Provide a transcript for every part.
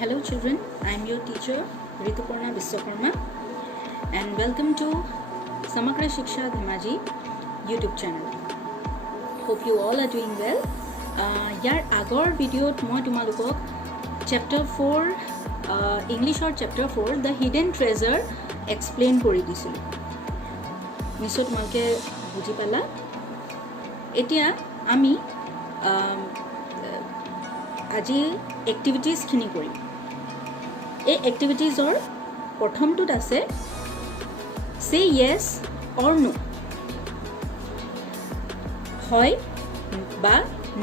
Hello children, I am your teacher Rituparna Biswakarma and welcome to Samagra Shiksha Dhemaji YouTube channel. Hope you all are doing well. Yar agor video moi tumalukok chapter 4 English or chapter 4 the hidden treasure explain kori disilu. Niso tumalke buji pala. Etia ami আজি activities খিনি কৰিম এই এক্টিভিটিজৰ প্ৰথমটোত আছে সে yes or no হয় বা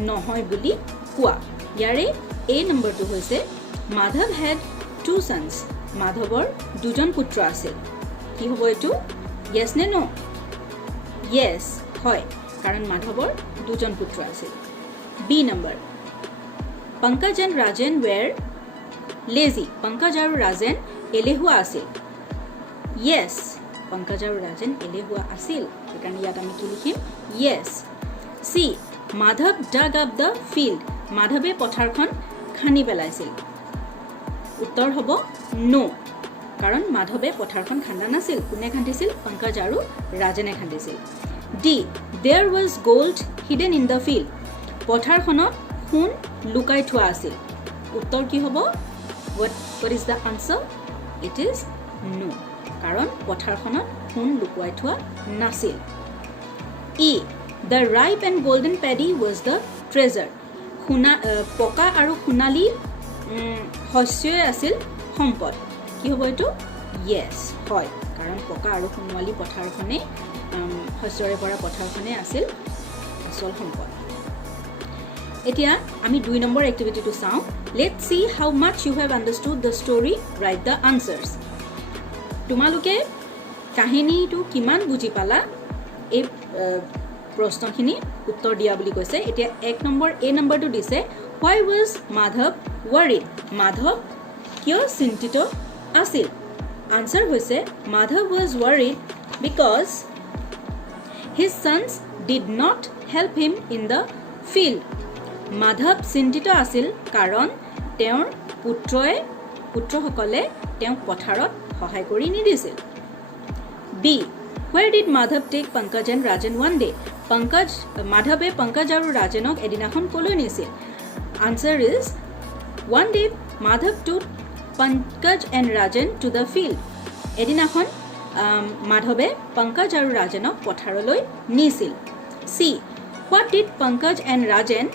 নহয় বুলি কোৱা ইয়াৰে এ নম্বৰটো হৈছে মাধৱ had two sons মাধৱৰ দুজন পুত্ৰ আছিল কি হ'ব এটো yes নে no yes হয় কাৰণ মাধৱৰ দুজন পুত্ৰ আছিল B number Pankaj and Rajan were lazy. Pankaj and Rajan elehua asil. Yes, Pankaj and Rajan elehua asil. Ekane yat ami ki likhim? Yes. C. Madhav dug up the field. Madhabe potharkhon khani pelaisil. Uttor hobo no. Karon Madhabe potharkhon khanda nasil. Kune khandisil? Pankaj aru Rajane khandisil. D. There was gold hidden in the field. Potharkhonot Hun lukai thua asil. Uttor ki hobo? What is the answer? It is no. Karon potharkhonot hun lukai thua nasil. E. The ripe and golden paddy was the treasure. Poka aru khunali hosyoy asil sampod. Ki hobo eto? Yes, hoy. Karon poka aru khunali potharkhone hosyore pora potharkhone asil asol sampod. এতিয়া আমি 2 number এক্টিভিটিটো চাও let's see how much you have understood the story write the answers তোমালোকে কাহিনীটো কিমান বুজি পালা এই প্ৰশ্নখিনি উত্তৰ দিয়া বুলি কৈছে এতিয়া 1 নম্বৰ এ নম্বৰটো দিছে why was madhav worried madhav কিয় চিন্তিত আছিল আনসার হৈছে madhav was worried because his sons did not help him in the field Madhav চিন্তিত আছিল কাৰণ তেওঁৰ পুত্ৰসকলে তেওঁক পথাৰত সহায় কৰি নিদিছিল B where did madhav take pankaj and rajan one day মাধৱে pankaj আৰু rajanক এদিনাখন কলৈ নিছিল answer is one day madhav took pankaj and rajan to the field এদিনাখন মাধৱে pankaj আৰু rajanক পথাৰলৈ নিছিল c what did pankaj and rajan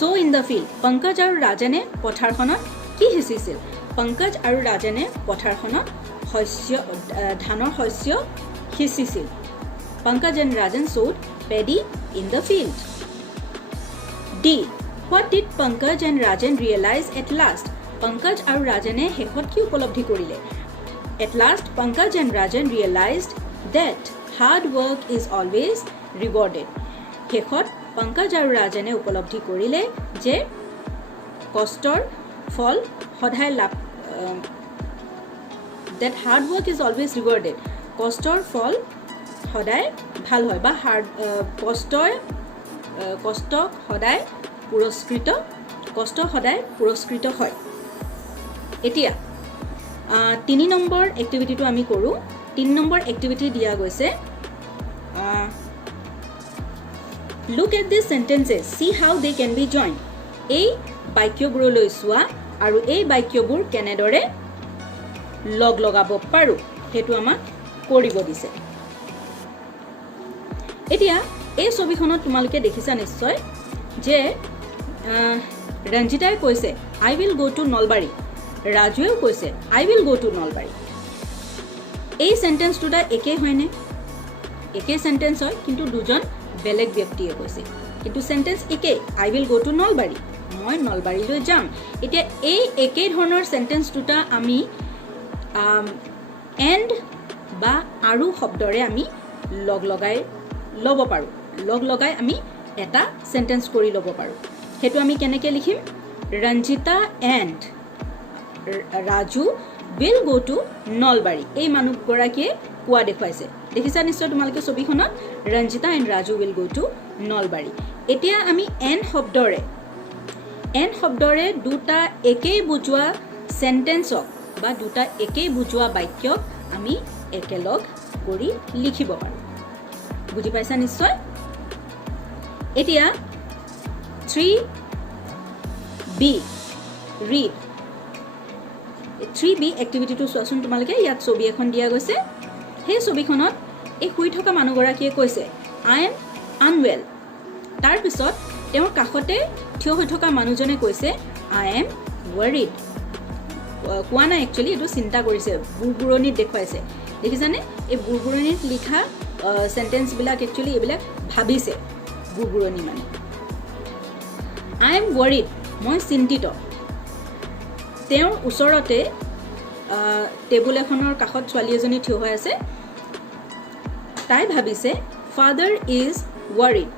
So in the field, Pankaj and Rajane potharkhonot ki hisisil. Pankaj and Rajane potharkhonot hosyo dhanor hosyo hisisil. Pankaj and Rajan sowed paddy in the field. D. What did Pankaj and Rajan realize at last? Pankaj and Rajane hekhot ki upolobdhi korile. At last, Pankaj and Rajan realized that hard work is always rewarded. Hekhot Pankaj আৰু ৰাজনে উপলব্ধি কৰিলে যে কষ্টৰ ফল সদায় লাভ that hard work is always rewarded কষ্টৰ ফল সদায় ভাল হয় বা কষ্ট সদায় পুৰস্কৃত হয় এতিয়া 3 নম্বৰ এক্টিভিটিটো আমি কৰো 3 নম্বৰ এক্টিভিটি দিয়া গৈছে Look at these sentences. See how they can be joined. এই বাক্যবোৰলৈ চোৱা আৰু এই বাক্যবোৰ কেনেদৰে লগ লগাব পাৰো হেতু আমাক কৰিব দিছে এতিয়া এই ছবিখনত তোমালোকে দেখিছা নিশ্চয় যে ৰঞ্জিতাই কৈছে I will go to Nalbari ৰাজুৱেও কৈছে I will go to Nalbari এই সেন্টেন্স দুটা একে হয়নে একে সেন্টেন্স হয় কিন্তু দুজন বেলেগ ব্যক্তিয়ে কৈছে কিন্তু সেন্টেন্স একে I will go to Nalbari মই নলবাৰীলৈ যাম এতিয়া এই একে ধৰণৰ সেন্টেন্স দুটা আমি এন্ড বা আৰু শব্দৰে আমি লগ লগাই আমি এটা সেন্টেন্স কৰি ল'ব পাৰো হেতু আমি কেনেকৈ লিখিম Ranjita and Raju will go to Nalbari এই মানুহগৰাকীয়ে কোৱা দেখুৱাইছে দেখিছা নিশ্চয় তোমালোকে ছবিখনত Ranjita and Raju will go to Nalbari এতিয়া আমি এন শব্দৰে এণ্ড শব্দৰে দুটা একেই বুজোৱা সেন্টেন্সক বা দুটা একেই বুজোৱা বাক্যক আমি একেলগ কৰি লিখিব পাৰোঁ বুজি পাইছা নিশ্চয় এতিয়া 3B read 3B এক্টিভিটিটো চোৱাচোন তোমালোকে ইয়াত ছবি এখন দিয়া গৈছে সেই ছবিখনত এই শুই থকা মানুহগৰাকীয়ে কৈছে আই এম আনৱেল তাৰ পিছত তেওঁৰ কাষতে থিয় হৈ থকা মানুহজনে কৈছে আই এম ৱৰিড কোৱা নাই একচুৱেলি এইটো চিন্তা কৰিছে বুৰবুৰণিত দেখুৱাইছে দেখিছানে এই বুৰবুৰণিত লিখা সেন্টেন্সবিলাক একচুৱেলি এইবিলাক ভাবিছে বুৰবুৰণি মানে আই এম ৱৰিড মই চিন্তিত তেওঁৰ ওচৰতে টেবুল এখনৰ কাষত ছোৱালী এজনী থিয় হৈ আছে তাই ভাবিছে father is worried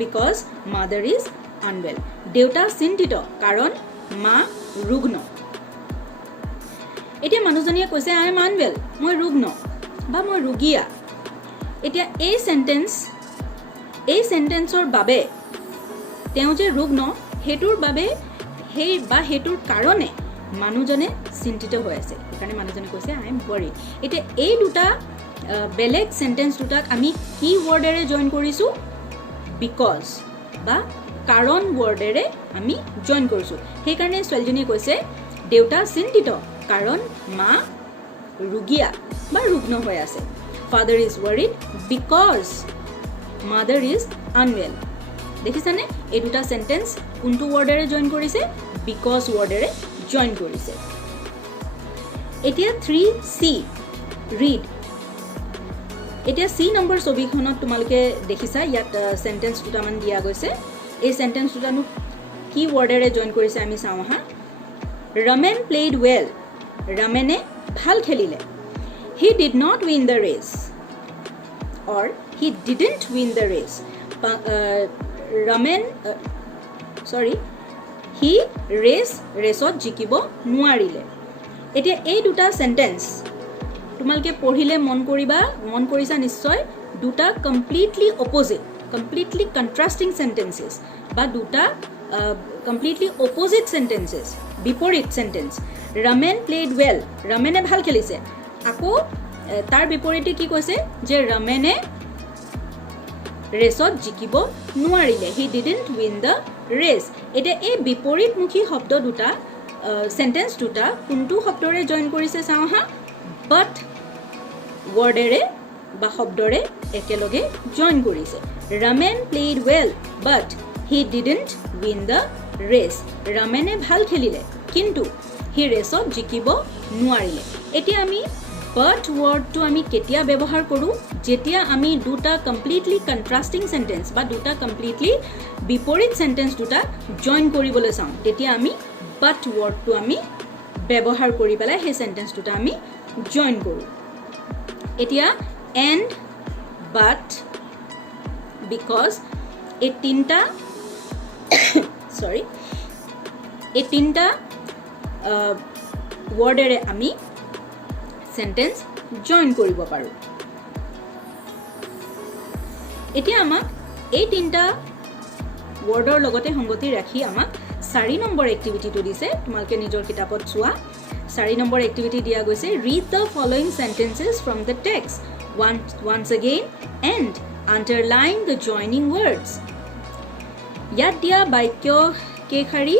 because mother is unwell দেউতা চিন্তিত কাৰণ মা ৰুগ্ন এতিয়া মানুহজনীয়ে কৈছে আই এম আনৱেল মই ৰুগ্ন বা মই ৰোগীয়া এতিয়া এই সেন্টেন্সৰ বাবে তেওঁ যে ৰুগ্ন হেতুৰ বাবে হেতুৰ কাৰণে মানুহজনে চিন্তিত হৈ আছে সেইকাৰণে মানুহজনে কৈছে আই এম ৱৰিড এতিয়া এই দুটা বেলেগ সেন্টেন্স দুটাক আমি কি ৱৰ্ডেৰে জইন কৰিছো বিকজ বা কাৰণ ৱৰ্ডেৰে আমি জইন কৰিছো সেইকাৰণে ছোৱালীজনীয়ে কৈছে দেউতা চিন্তিত কাৰণ মা ৰোগীয়া বা ৰুগ্ন হৈ আছে father is worried because mother is unwell দেখিছানে এই দুটা সেন্টেন্স কোনটো ৱৰ্ডেৰে জইন কৰিছে বিকজ ৱৰ্ডেৰে জইন কৰিছে এতিয়া 3C ৰিড এতিয়া C নম্বৰ ছবিখনত তোমালোকে দেখিছা ইয়াত সেন্টেন্স দুটামান দিয়া গৈছে এই সেন্টেন্স দুটানো কি ৱৰ্ডেৰে জইন কৰিছে আমি চাওঁ হা ৰমেন প্লেড ৱেল ৰমেনে ভাল খেলিলে he did not win the race or he didn't win the race হি ৰেচত জিকিব নোৱাৰিলে এতিয়া এই দুটা সেন্টেন্স তোমালোকে পঢ়িলে মন কৰিছা নিশ্চয় দুটা কমপ্লিটলি অপোজিট কমপ্লিটলি কন্ট্ৰাস্টিং সেন্টেন্সেস বা দুটা কমপ্লিটলি অপোজিট সেন্টেন্সেস বিপৰীত সেন্টেন্স ৰমেন প্লেড ৱেল ৰমেনে ভাল খেলিছে আকৌ তাৰ বিপৰীতে কি কৈছে যে ৰমেনে ৰেচত জিকিব নোৱাৰিলে he didn't win the race এতিয়া এই বিপৰীতমুখী শব্দ দুটা সেন্টেন্স দুটা কোনটো শব্দৰে জইন কৰিছে চাওঁ হা বাট ৱৰ্ডেৰে বা শব্দৰে একেলগে জইন কৰিছে Romen played well but he didn't win the race ৰমেনে ভাল খেলিলে কিন্তু হি ৰেচত জিকিব নোৱাৰিলে এতিয়া আমি বাট ৱৰ্ডটো আমি কেতিয়া ব্যৱহাৰ কৰোঁ যেতিয়া আমি দুটা কমপ্লিটলি কন্ট্ৰাস্টিং সেন্টেন্স বা দুটা কমপ্লিটলি বিপৰীত সেন্টেন্স দুটা জইন কৰিবলৈ চাওঁ তেতিয়া আমি বাট ৱৰ্ডটো আমি ব্যৱহাৰ কৰি পেলাই সেই সেন্টেন্স দুটা আমি জইন কৰোঁ এতিয়া এণ্ড বাট বিকজ এই তিনিটা ৱৰ্ডেৰে আমি সেন্টেন্স জইন কৰিব পাৰোঁ এতিয়া আমাক এই তিনিটা ৱৰ্ডৰ লগতে সংগতি ৰাখি আমাক 4 নম্বৰ এক্টিভিটিটো দিছে তোমালোকে নিজৰ কিতাপত চোৱা 4 নম্বৰ এক্টিভিটি দিয়া গৈছে read the following sentences from the text once again and underline the joining words ইয়াত দিয়া বাক্য কেইখাৰী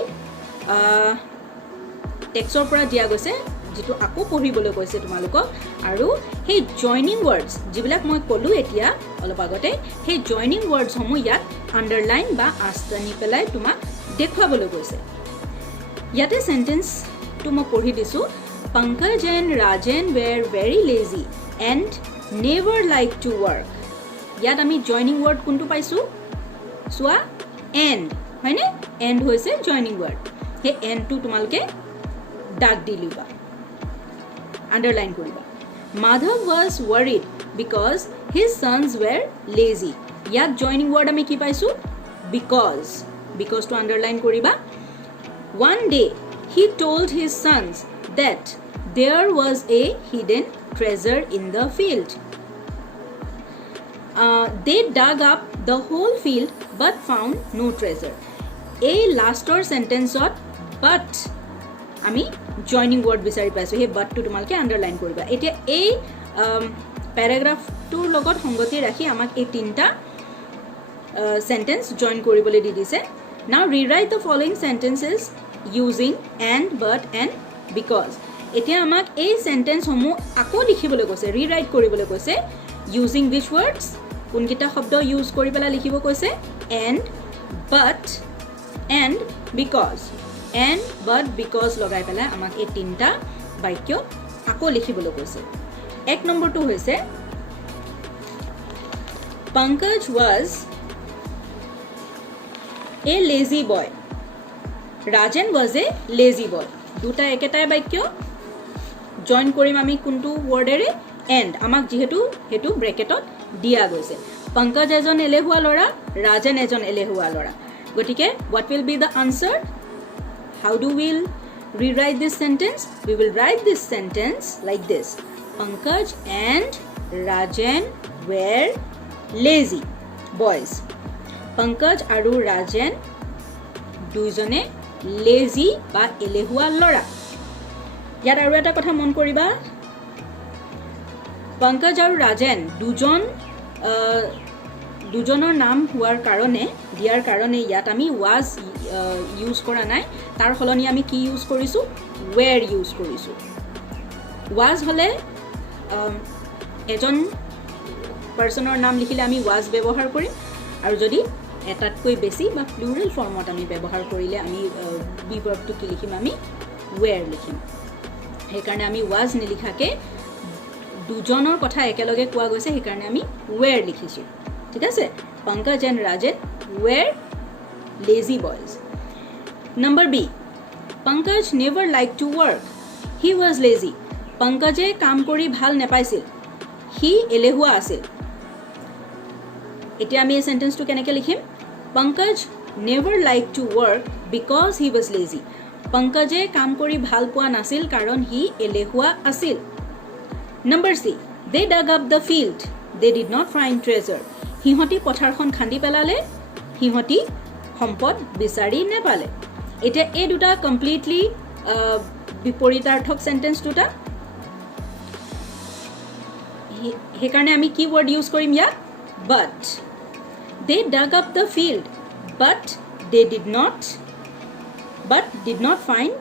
টেক্সটৰ পৰা দিয়া গৈছে যেটো আকো পঢ়িবলৈ কৈছে তোমালোকক আৰু সেই জয়নিং ওয়াৰ্ডস যিবিলাক মই কলো এতিয়া অলপ আগতে সেই জয়নিং ওয়াৰ্ডস সমূহ ইয়াত আন্ডাৰলাইন বা আস্তানি পেলাই তোমাক দেখুৱাবলৈ কৈছে ইয়াতে সেন্টেন্স তো মই পঢ়ি দিছো Pankaj and Rajan were very lazy and never liked to work ইয়াত আমি জয়নিং ওয়াৰ্ড কোনটো পাইছো সোয়া এন্ড হয়নে এন্ড হৈছে জয়নিং ওয়াৰ্ড হে এন্ড টু তোমালকে ডাক দিলিবা underline koriba Madhav was worried because his sons were lazy yat joining word ami ki paisu because to underline koriba one day he told his sons that there was a hidden treasure in the field they dug up the whole field but found no treasure এই লাষ্টৰ সেন্টেন্সত but আমি joining word বিচাৰি পাইছো হে but two তোমালকে underline কৰিবা এতিয়া এই প্যাৰাগ্ৰাফটোৰ লগত সংগতি ৰাখি আমাক এই তিনটা সেন্টেন্স জয়েন কৰিবলৈ দি দিছে now rewrite the following sentences using and but and because এতিয়া আমাক এই সেন্টেন্স সমূহ আকৌ লিখিবলৈ কৈছে ৰিৰাইট কৰিবলৈ কৈছে using which words কোনকিটা শব্দ ইউজ কৰি পেলাই লিখিব কৈছে and but and because and but because লগাই পেলাই আমাক এই তিনটা বাক্য আকৌ লিখিবলৈ কৈছে এক নম্বৰটো হৈছে Pankaj was a lazy boy Rajan was a lazy boy দুটা একেটাই বাক্য জয়েন কৰিম আমি কোনটো ওয়াৰ্ডেৰে and আমাক যেহেতু হেতু ব্ৰেকেটত দিয়া গৈছে Pankaj এজন এলেহুৱা লৰা Rajan এজন এলেহুৱা লৰা গটিকে what will be the answer how do we rewrite this sentence we will write this sentence like this Pankaj and Rajan were lazy boys Pankaj aru Rajan দুইজনে lazy বা এলেহুৱা লৰা ইয়াত আৰু এটা কথা মন কৰিবা Pankaj আৰু Rajan দুজনৰ নাম হোৱাৰ কাৰণে দিয়াৰ কাৰণে ইয়াত আমি was ইউজ কৰা নাই তাৰ হলনি আমি কি ইউজ কৰিছো were ইউজ কৰিছো was হলে এজন পাৰ্সনৰ নাম লিখিলে আমি was ব্যৱহাৰ কৰিম আৰু যদি এটাতকৈ বেছি বা প্লুৰাল ফৰ্মত আমি ব্যৱহাৰ কৰিলে আমি বি ভাৰ্বটো কি লিখিম আমি were লিখিম সেই কাৰণে আমি was নিলিখাকে দুজনৰ কথা একেলগে কোৱা গৈছে সেই কাৰণে আমি were লিখিছো ঠিক আছে Pankaj and Rajan were lazy boys number B Pankaj never liked to work he was lazy Pankaje কাম কৰি ভাল নেপাইছিল he এলেহুৱা আছিল এতিয়া আমি এই সেন্টেন্সটো কেনেকৈ লিখিম Pankaj never liked to work because he was lazy Pankaje কাম কৰি ভাল পোৱা নাছিল কাৰণ he এলেহুৱা আছিল number C they dug up the field they did not find treasure হিহতি পথাৰখন খান্দি পেলালে হিহতি সম্পদ বিচাৰি নেপালে এটা এই দুটা কমপ্লিটলি বিপৰীতাৰ্থক সেন্টেন্স দুটা হে কাৰণে আমি কি ওয়াৰ্ড ইউজ কৰিম ইয়া but they dug up the field but did not find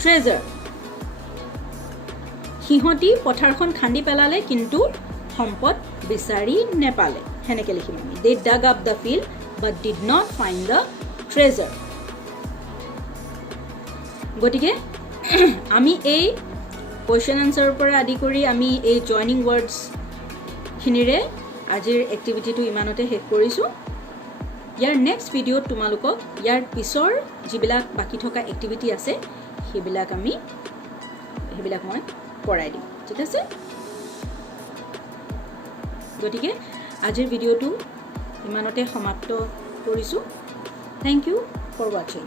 treasure হিহতি পথাৰখন খান্দি পেলালে কিন্তু সম্পদ বিচাৰি নেপালে হেনেকে লিখিম আমি they dug up the field but did not find the treasure গটিকে আমি এই কোৱেশ্চন আনসাৰৰ পৰা আদি কৰি আমি এই জয়নিং ওয়াৰ্ডছ খিনিৰে আজিৰ এক্টিভিটিটো ইমানতে শেষ কৰিছো ইয়াৰ নেক্সট ভিডিঅ'ত তোমালোকক ইয়াৰ পিছৰ যিবিলাক বাকি থকা এক্টিভিটি আছে সেইবিলাক মই কৰাই দিম ঠিক আছে গটিকে আজিৰ ভিডিঅ'টো ইমানতে সমাপ্ত কৰিছো থ্যাংক ইউ ফৰ ওয়াচিং